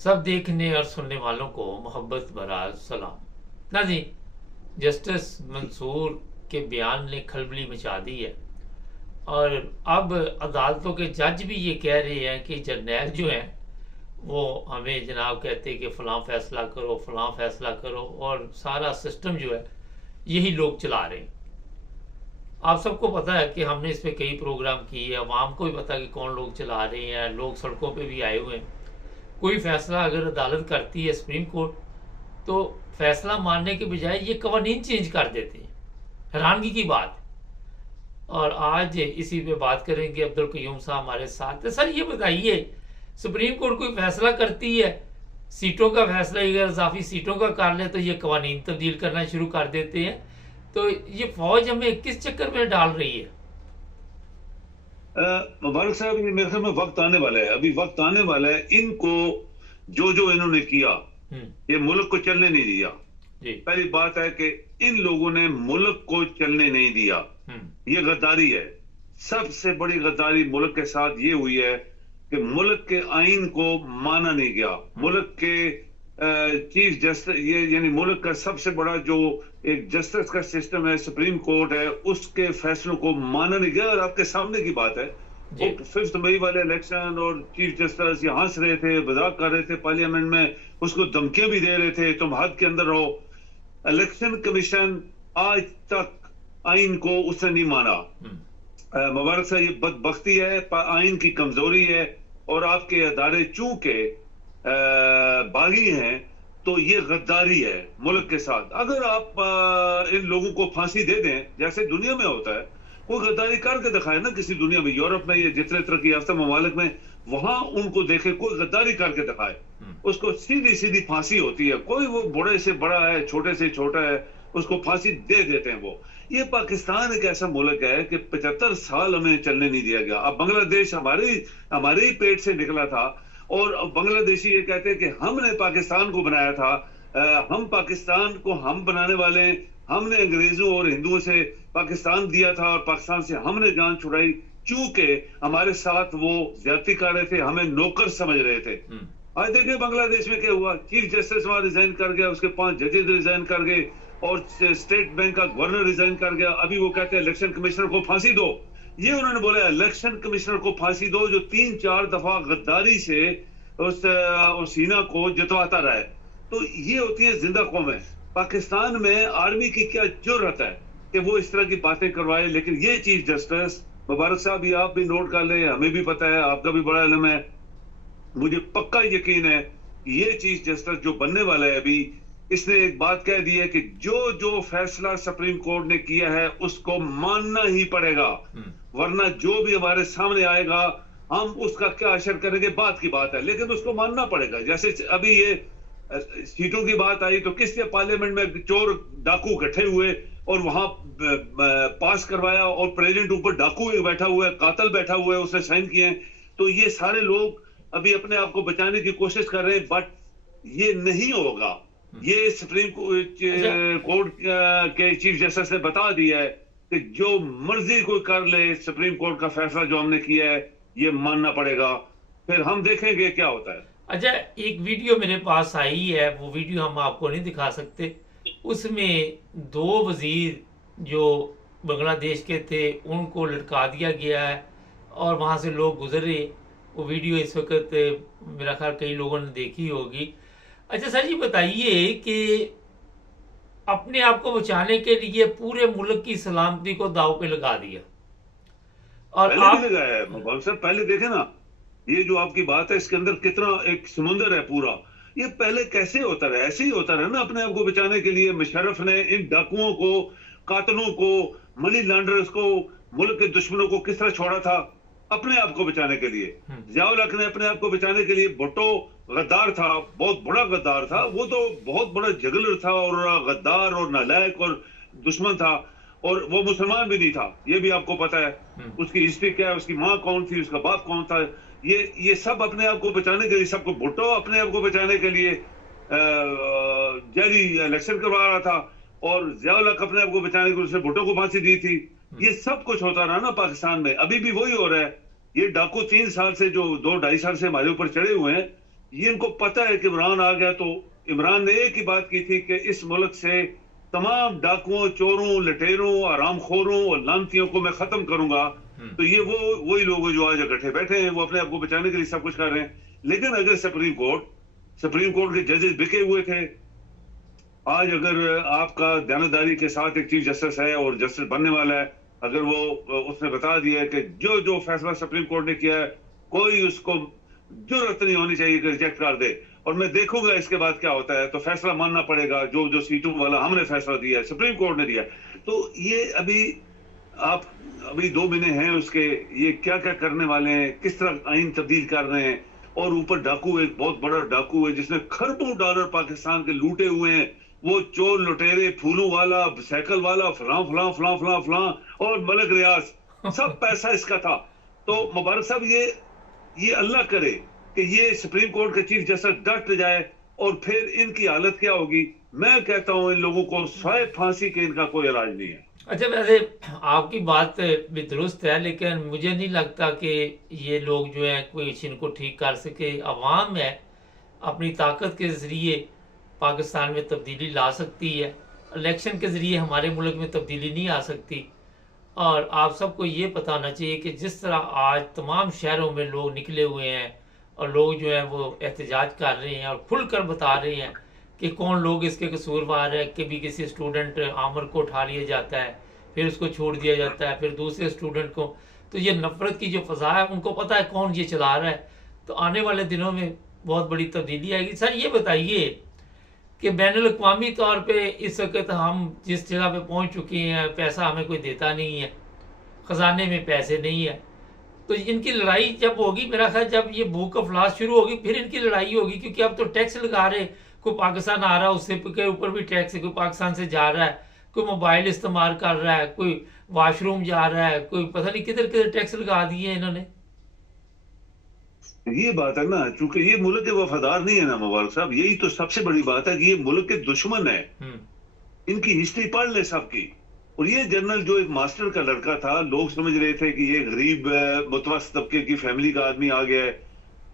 सब देखने और सुनने वालों को मोहब्बत भरा सलाम। ना जी, जस्टिस मंसूर के बयान ने खलबली मचा दी है। और अब अदालतों के जज भी ये कह रहे हैं कि जर्नैल जो हैं वो हमें जनाब कहते हैं कि फ़लाँ फैसला करो, फ़लाँ फैसला करो, और सारा सिस्टम जो है यही लोग चला रहे हैं। आप सबको पता है कि हमने इस पे कई प्रोग्राम किए, अवाम को भी पता है कि कौन लोग चला रहे हैं, लोग सड़कों पे भी आए हुए हैं। कोई फैसला अगर अदालत करती है, सुप्रीम कोर्ट, तो फैसला मानने के बजाय ये कवानीन चेंज कर देते हैं। हैरानगी की बात। और आज इसी पे बात करेंगे। अब्दुल कयूम साहब हमारे साथ है। सर ये बताइए, सुप्रीम कोर्ट कोई फैसला करती है, सीटों का फैसला अगर इजाफी सीटों का कर ले तो ये कवानीन तब्दील करना शुरू कर देते हैं। तो ये फौज हमें किस चक्कर में डाल रही है? मुबारक साहब, ये मेरे ख्याल में वक्त आने वाला है, अभी वक्त आने वाला है। इनको जो जो इन्होंने किया, ये मुल्क को चलने नहीं दिया। जी। पहली बात है कि इन लोगों ने मुल्क को चलने नहीं दिया। ये गद्दारी है। सबसे बड़ी गद्दारी मुल्क के साथ ये हुई है कि मुल्क के आइन को माना नहीं गया। मुल्क के चीफ जस्टिस, ये यानी मुल्क का सबसे बड़ा जो एक जस्टिस का सिस्टम है, सुप्रीम कोर्ट है, उसके फैसलों को माना नहीं गया। और आपके सामने की बात है, वो 5 मई वाले इलेक्शन और चीफ जस्टिस ये हंस रहे थे, मजाक कर रहे थे पार्लियामेंट में, उसको धमकियां भी दे रहे थे, तुम हद के अंदर रहो। इलेक्शन कमीशन आज तक आइन को उसने नहीं माना। मुबारक साहब, ये बदबख्ती है, आइन की कमजोरी है। और आपके अदारे चूंकि बागी हैं, तो ये गद्दारी है मुल्क के साथ। अगर आप इन लोगों को फांसी दे दें, जैसे दुनिया में होता है, कोई गद्दारी करके दिखाए ना किसी दुनिया में, यूरोप में, ये जितने तरक्की याफ्ता ममालिक में, वहां उनको देखे कोई गद्दारी करके दिखाए, उसको सीधी सीधी फांसी होती है। कोई वो बड़े से बड़ा है, छोटे से छोटा है, उसको फांसी दे देते हैं वो। ये पाकिस्तान एक ऐसा मुल्क है कि 75 साल हमें चलने नहीं दिया गया। अब बांग्लादेश हमारे ही पेट से निकला था, और बांग्लादेशी ये कहते हैं कि हमने पाकिस्तान को बनाया था। हम पाकिस्तान को हम बनाने वाले हैं। हमने अंग्रेजों और हिंदुओं से पाकिस्तान दिया था, और पाकिस्तान से हमने जान छुड़ाई। चूंकि हमारे साथ वो ज्यादती कर रहे थे, हमें नौकर समझ रहे थे। आज देखिए बांग्लादेश में क्या हुआ, चीफ जस्टिस वहां रिजाइन कर गया, उसके 5 जजेस रिजाइन कर गए, और स्टेट बैंक का गवर्नर रिजाइन कर गया। अभी वो कहते हैं इलेक्शन कमिश्नर को फांसी दो। ये उन्होंने बोला इलेक्शन कमिश्नर को फांसी दो, जो 3-4 दफा गद्दारी से उस सीना को जितवाता रहा है। तो ये होती है जिंदा कौम है। पाकिस्तान में आर्मी की क्या जुर्रत है कि वो इस तरह की बातें करवाए। लेकिन ये चीफ जस्टिस, मुबारक साहब, ये आप भी नोट कर ले, हमें भी पता है, आपका भी बड़ा इल्म है, मुझे पक्का यकीन है ये चीफ जस्टिस जो बनने वाला है अभी, इसने एक बात कह दी है कि जो जो फैसला सुप्रीम कोर्ट ने किया है उसको मानना ही पड़ेगा, वरना जो भी हमारे सामने आएगा हम उसका क्या असर करेंगे बात की बात है, लेकिन उसको मानना पड़ेगा। जैसे अभी ये सीटों की बात आई, तो किसने पार्लियामेंट में चोर डाकू इकट्ठे हुए और वहां पास करवाया, और प्रेसिडेंट ऊपर डाकू बैठा हुआ है, कातल बैठा हुआ है, उसने साइन किए हैं। तो ये सारे लोग अभी अपने आप को बचाने की कोशिश कर रहे हैं, बट ये नहीं होगा। ये सुप्रीम कोर्ट के चीफ जस्टिस ने बता दिया है कि जो मर्जी कोई कर ले, सुप्रीम कोर्ट का फैसला जो हमने किया है ये मानना पड़ेगा। फिर हम देखेंगे क्या होता है। अच्छा, एक वीडियो मेरे पास आई है, वो वीडियो हम आपको नहीं दिखा सकते। उसमें 2 वजीर जो बांग्लादेश के थे उनको लटका दिया गया है, और वहाँ से लोग गुजरे। वो वीडियो इस वक्त मेरा ख्याल कई लोगों ने देखी होगी। अच्छा सर, ये बताइए कि अपने आप को बचाने के लिए पूरे मुल्क की सलामती को दाव पे लगा दिया, और पहले आप भी लगाया है मोहम्मद साहब। पहले देखे ना, ये जो आपकी बात है इसके अंदर कितना एक समुंदर है पूरा। ये पहले कैसे होता रहा, ऐसे ही होता रहा ना। अपने आप को बचाने के लिए मुशर्रफ ने इन डाकुओं को, कातलों को, मनी लॉन्ड्रर्स को, मुल्क के दुश्मनों को किस तरह छोड़ा था अपने आप को बचाने के लिए। जियाउल हक ने अपने आप को बचाने के लिए, भुट्टो गद्दार था, बहुत बड़ा गद्दार था, वो तो बहुत बड़ा जगलर था और गद्दार और नालायक और दुश्मन था, और वो मुसलमान भी नहीं था, ये भी आपको पता है। उसकी हिस्ट्री क्या है, उसकी माँ कौन थी, उसका बाप कौन था। ये सब अपने आप को बचाने के लिए, सबको भुट्टो अपने आप को बचाने के लिए जारी इलेक्शन करवा रहा था, और जियाउल हक अपने आप को बचाने के लिए उसने भुट्टो को फांसी दी थी। ये सब कुछ होता रहा ना पाकिस्तान में, अभी भी वही हो रहा है। ये डाकू 3 साल से, जो 2-2.5 साल से हमारे ऊपर चढ़े हुए हैं, ये इनको पता है कि इमरान आ गया, तो इमरान ने एक ही बात की थी कि इस मुल्क से तमाम डाकुओं, चोरों, लटेरों, आरामखोरों और लानतियों को मैं खत्म करूंगा। तो ये वही लोग हैं जो आज इकट्ठे बैठे हैं, वो अपने आप को बचाने के लिए सब कुछ कर रहे हैं। लेकिन अगर सुप्रीम कोर्ट के जजेस बिके हुए थे, आज अगर आपका दयानतदारी के साथ एक चीफ जस्टिस है और जस्टिस बनने वाला है, अगर वो उसने बता दिया है कि जो जो फैसला सुप्रीम कोर्ट ने किया है कोई उसको जरूरत नहीं होनी चाहिए कि रिजेक्ट कर दे, और मैं देखूंगा इसके बाद क्या होता है, तो फैसला मानना पड़ेगा। जो जो सीटों वाला हमने फैसला दिया है, सुप्रीम कोर्ट ने दिया, तो ये अभी 2 महीने हैं उसके, ये क्या क्या करने वाले हैं, किस तरह आइन तब्दील कर रहे हैं। और ऊपर डाकू, एक बहुत बड़ा डाकू है जिसने खरबों डॉलर पाकिस्तान के लूटे हुए हैं, वो चोर लुटेरे, फूलों वाला, साइकिल वाला, फलां फलां फलां फलां फलां, और मलिक रियाज, सब पैसा इसका था। तो मुबारक साहब, ये अल्लाह करे कि ये सुप्रीम कोर्ट के चीफ जस्टिस डट जाए, और फिर इनकी हालत क्या होगी। मैं कहता हूं इन लोगों को स्वाय फांसी के इनका कोई इलाज नहीं है। अच्छा, वैसे आपकी बात भी दुरुस्त है, लेकिन मुझे नहीं लगता कि ये लोग जो है कोई इनको ठीक कर सके। अवाम है अपनी ताकत के जरिए पाकिस्तान में तब्दीली ला सकती है, इलेक्शन के ज़रिए हमारे मुल्क में तब्दीली नहीं आ सकती। और आप सबको ये पता होना चाहिए कि जिस तरह आज तमाम शहरों में लोग निकले हुए हैं और लोग जो है वो एहतजाज कर रहे हैं और खुलकर बता रहे हैं कि कौन लोग इसके कसूरवार है, कि भी किसी स्टूडेंट आमर को उठा लिया जाता है, फिर उसको छोड़ दिया जाता है, फिर दूसरे स्टूडेंट को, तो ये नफरत की जो फ़ज़ा है उनको पता है कौन ये चला रहा है। तो आने वाले दिनों में बहुत बड़ी तब्दीली आएगी। सर ये बताइए कि बैनुल-अक़वामी तौर पे इस वक्त हम जिस जगह पे पहुंच चुके हैं, पैसा हमें कोई देता नहीं है, ख़जाने में पैसे नहीं है, तो इनकी लड़ाई जब होगी, मेरा ख्याल जब ये भूख अफलास शुरू होगी फिर इनकी लड़ाई होगी। क्योंकि अब तो टैक्स लगा रहे, कोई पाकिस्तान आ रहा है उससे के ऊपर भी टैक्स है, कोई पाकिस्तान से जा रहा है, कोई मोबाइल इस्तेमाल कर रहा है, कोई वॉशरूम जा रहा है, कोई पता नहीं किधर किधर टैक्स लगा दिए हैं इन्होंने। ये बात है ना, चूंकि ये मुल्क के वफादार नहीं है ना मुबारक साहब, यही तो सबसे बड़ी बात है कि ये मुल्क के दुश्मन है। इनकी हिस्ट्री पढ़ ले सबकी। और ये जनरल जो एक मास्टर का लड़का था, लोग समझ रहे थे कि ये गरीब मुतवस्सित तबके की फैमिली का आदमी आ गया है,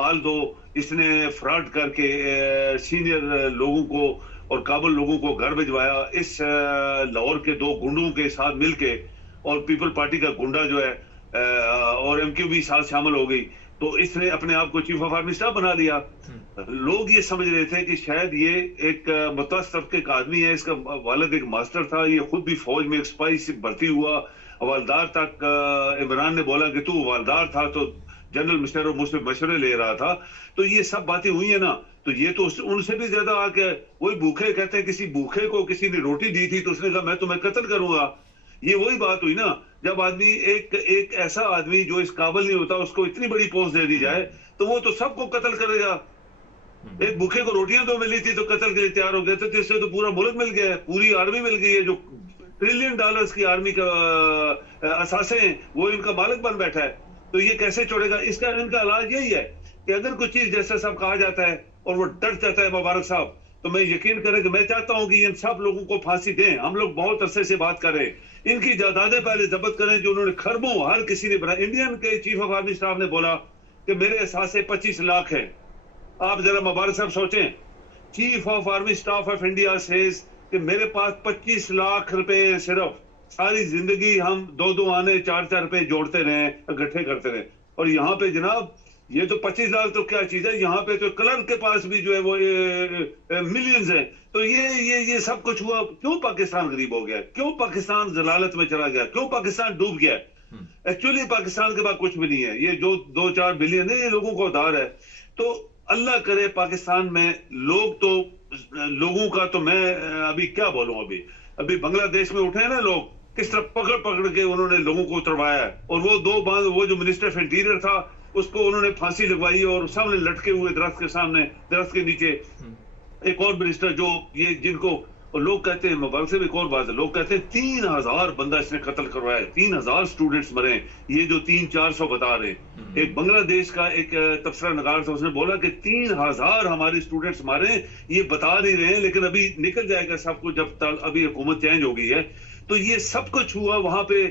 आल दो इसने फ्रॉड करके सीनियर लोगों को और काबुल लोगों को घर भिजवाया, इस लाहौर के 2 गुंडों के साथ मिलके, और पीपल पार्टी का गुंडा जो है और एमक्यू भी साथ शामिल हो गई, तो इसने अपने आप को चीफ ऑफ आर्मी स्टाफ बना लिया। लोग ये समझ रहे थे कि शायद ये एक मुतवस्सित तबके का आदमी है, इसका वालिद एक मास्टर था, ये खुद भी फौज में एक सिपाही से भर्ती हुआ, हवलदार तक इमरान ने बोला कि तू हवलदार था तो जनरल मिशनर और मुझसे मशवरे ले रहा था। तो ये सब बातें हुई है ना, तो ये तो उनसे भी ज्यादा आके वही भूखे, कहते हैं किसी भूखे को किसी ने रोटी दी थी तो उसने कहा मैं तुम्हें कत्ल करूंगा। ये वही बात हुई ना, जब आदमी एक ऐसा आदमी जो इस काबिल नहीं होता उसको इतनी बड़ी पोस्ट दे दी जाए तो वो तो सबको कत्ल करेगा। एक भूखे को रोटियां तो मिली थी तो कत्ल के लिए तैयार हो गए थे, तो इससे तो पूरा मुल्क मिल गया है, पूरी आर्मी मिल गई है, जो ट्रिलियन डॉलर्स की आर्मी का असासे हैं वो इनका मालिक बन बैठा है। तो ये कैसे छोड़ेगा? इसका इनका इलाज यही है कि अगर कुछ चीज जैसा सब कहा जाता है और वो डर जाता है मुबारक साहब, तो मैं यकीन करें कि मैं चाहता हूं कि इन सब लोगों को फांसी दें। हम लोग बहुत अरसे से बात करें, इनकी जायदादें पहले जब्त करें जो उन्होंने खरबों हर किसी ने बनाया। इंडियन के चीफ ऑफ आर्मी स्टाफ ने बोला कि मेरे एहसास 25 लाख है। आप जरा मुबारक साहब सोचें, chief of army staff of India says कि मेरे पास 25 लाख रुपए, सिर्फ सारी जिंदगी हम 2-2 आने 4-4 रुपए जोड़ते रहे, इकट्ठे करते रहे, और यहाँ पे जनाब ये तो 25 लाख तो क्या चीज है, यहाँ पे तो क्लर्क के पास भी जो है वो मिलियंस है। तो ये सब कुछ हुआ क्यों? पाकिस्तान गरीब हो गया, क्यों पाकिस्तान जलालत में चला गया, क्यों पाकिस्तान डूब गया? एक्चुअली पाकिस्तान के पास कुछ भी नहीं है, ये जो 2-4 बिलियन है ये लोगों को उधार है। तो अल्लाह करे पाकिस्तान में लोगों का तो मैं अभी क्या बोलूं, अभी बांग्लादेश में उठे हैं ना लोग, किस तरह पकड़ पकड़ के उन्होंने लोगों को उतरवाया है। और वो जो मिनिस्टर ऑफ इंटीरियर था उसको उन्होंने फांसी लगवाई और सामने लटके हुए दरख्त के सामने, दरख्त के नीचे एक और मिनिस्टर जो ये जिनको लोग कहते हैं, मुबारक से एक और बात है, लोग कहते हैं 3000 बंदा इसने कत्ल करवाया, 3000 स्टूडेंट्स मरे, ये जो 300-400 बता रहे। एक बांग्लादेश का एक तबसरा नगार था, उसने बोला कि 3000 हमारे स्टूडेंट्स मारे, ये बता नहीं रहे हैं लेकिन अभी निकल जाएगा सब कुछ जब अभी हुकूमत चेंज हो गई है। तो ये सब कुछ हुआ वहां पे।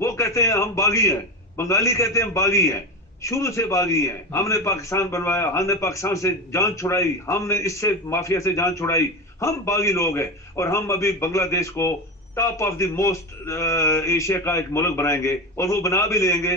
वो कहते हैं हम बागी हैं, बंगाली कहते हैं हम बागी हैं, शुरू से बागी हैं। हमने पाकिस्तान बनवाया, हमने पाकिस्तान से जान छुड़ाई, हमने इससे माफिया से जान छुड़ाई, हम बागी लोग हैं। और हम अभी बांग्लादेश को top of the most Asia का एक मुल्क बनाएंगे, और वो बना भी लेंगे।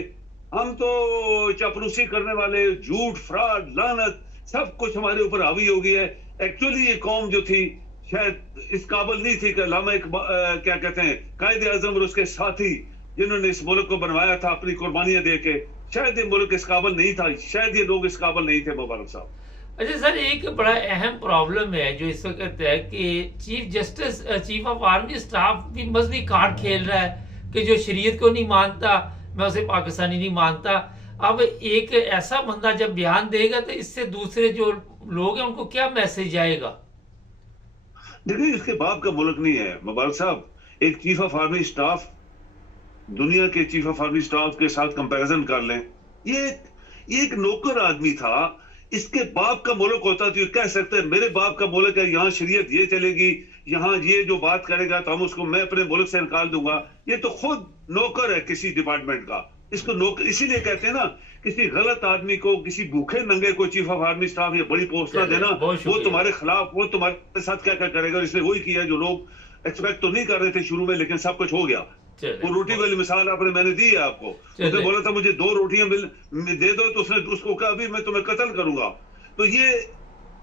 हम तो चापलूसी करने वाले, झूठ, फ्रॉड, लानत, सब कुछ हमारे ऊपर हावी हो गया है। एक्चुअली ये कौम जो थी शायद इस काबिल नहीं थी कि अल्लामा क्या कहते हैं, कायदे आजम और उसके साथी जिन्होंने इस मुल्क को बनवाया था अपनी कुर्बानियां दे के, शायद ये मुल्क इस काबिल नहीं था, शायद ये लोग इस काबिल नहीं थे। मुबारक साहब। अच्छा सर, एक बड़ा अहम प्रॉब्लम है जो इस वक्त है कि chief justice, chief of army staff भी मजहबी कार्ड खेल रहा है कि जो शरीयत को नहीं मानता मैं उसे पाकिस्तानी नहीं मानता। अब एक ऐसा बंदा जब बयान देगा तो इससे दूसरे जो लोग हैं उनको क्या मैसेज आएगा? देखिए, इसके बाप का मुल्क नहीं है मुबारक साहब। एक चीफ ऑफ आर्मी स्टाफ, दुनिया के चीफ ऑफ आर्मी स्टाफ के साथ कंपैरिजन कर लें, ये एक नौकर आदमी था। इसके बाप का मुल्क होता तो ये कह सकते हैं मेरे बाप का मुल्क है, यहाँ शरीयत ये चलेगी, यहाँ ये जो बात करेगा तो हम उसको, मैं अपने मुल्क से निकाल दूंगा। ये तो खुद नौकर है किसी डिपार्टमेंट का। इसको नौकर इसीलिए कहते हैं ना, किसी गलत आदमी को, किसी भूखे नंगे को चीफ ऑफ आर्मी स्टाफ या बड़ी पोस्ट ना देना, वो तुम्हारे खिलाफ, वो तुम्हारे साथ क्या क्या करेगा। इसने वही किया जो लोग एक्सपेक्ट तो नहीं कर रहे थे शुरू में, लेकिन सब कुछ हो गया। वो रोटी वाली मिसाल आपने, मैंने दी है आपको। उसने बोला था मुझे 2 रोटियां दे दो, तो उसने उसको कहा अभी मैं तुम्हें कत्ल करूंगा। तो ये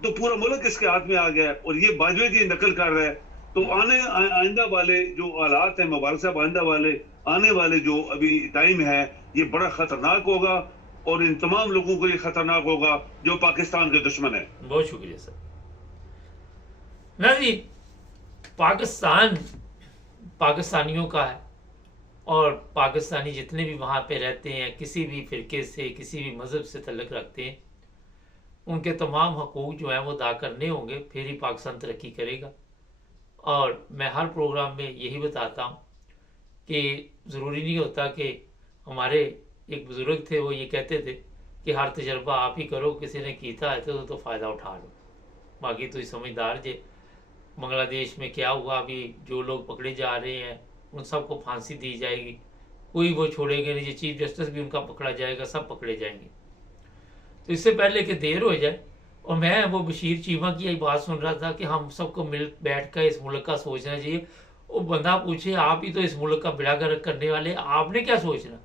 तो पूरा मुल्क इसके हाथ में आ गया है, और ये बाजवे की नकल कर रहा है। तो आइंदा वाले जो हालात हैं मुबारक साहब, आने वाले जो अभी टाइम है, ये बड़ा खतरनाक होगा, और इन तमाम लोगों को ये खतरनाक होगा जो पाकिस्तान के दुश्मन है। बहुत शुक्रिया सर। ना जी, पाकिस्तान पाकिस्तानियों का है, और पाकिस्तानी जितने भी वहाँ पे रहते हैं, किसी भी फिरके से, किसी भी मज़हब से तल्लुक़ रखते हैं, उनके तमाम हकूक़ जो हैं वो अदा करने होंगे, फिर ही पाकिस्तान तरक्की करेगा। और मैं हर प्रोग्राम में यही बताता हूँ कि ज़रूरी नहीं होता कि हमारे एक बुज़ुर्ग थे, वो ये कहते थे कि हर तजर्बा आप ही करो, किसी ने कीता है तो फ़ायदा उठा लो, बाकी तो समझदार जे। बांग्लादेश में क्या हुआ, अभी जो लोग पकड़े जा रहे हैं उन सबको फांसी दी जाएगी, कोई वो छोड़ेंगे नहीं। चीफ जस्टिस भी उनका पकड़ा जाएगा, सब पकड़े जाएंगे। तो इससे पहले कि देर हो जाए, और मैं वो बशीर चीमा की यही बात सुन रहा था कि हम सबको मिल बैठ कर इस मुल्क का सोचना चाहिए। वो बंदा पूछे आप ही तो इस मुल्क का बेड़ा गर्क करने वाले, आपने क्या सोचना?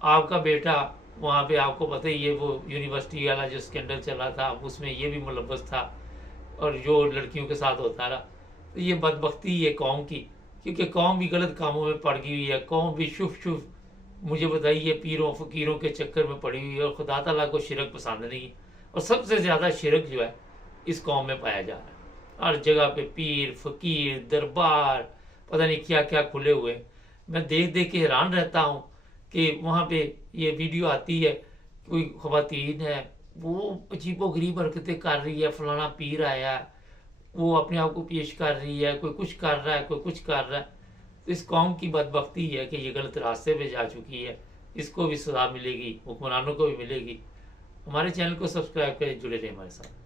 आपका बेटा वहाँ पे, आपको पता ही है वो यूनिवर्सिटी वाला जो स्कैंडल चला था, उसमें ये भी मुलव्वस था, और जो लड़कियों के साथ होता रहा। तो ये बदबख्ती है कौम की, क्योंकि कौम भी गलत कामों में पड़ गई हुई है। कौम भी शुभ मुझे बताइए पीरों फ़कीरों के चक्कर में पड़ी हुई है, और खुदा ताला को शिरक पसंद नहीं है। और सबसे ज़्यादा शिरक जो है इस कौम में पाया जा रहा है। हर जगह पे पीर, फ़कीर, दरबार, पता नहीं क्या क्या खुले हुए। मैं देख देख के हैरान रहता हूँ कि वहाँ पे ये वीडियो आती है, कोई ख़वातीन है वो अजीबोगरीब हरकतें कर रही है, फलाना पीर आया, वो अपने आप को पेश कर रही है, कोई कुछ कर रहा है, कोई कुछ कर रहा है। तो इस कौम की बदबख्ती है कि ये गलत रास्ते पे जा चुकी है। इसको भी सज़ा मिलेगी, हुक्मरानों को भी मिलेगी। हमारे चैनल को सब्सक्राइब करें, जुड़े रहें हमारे साथ।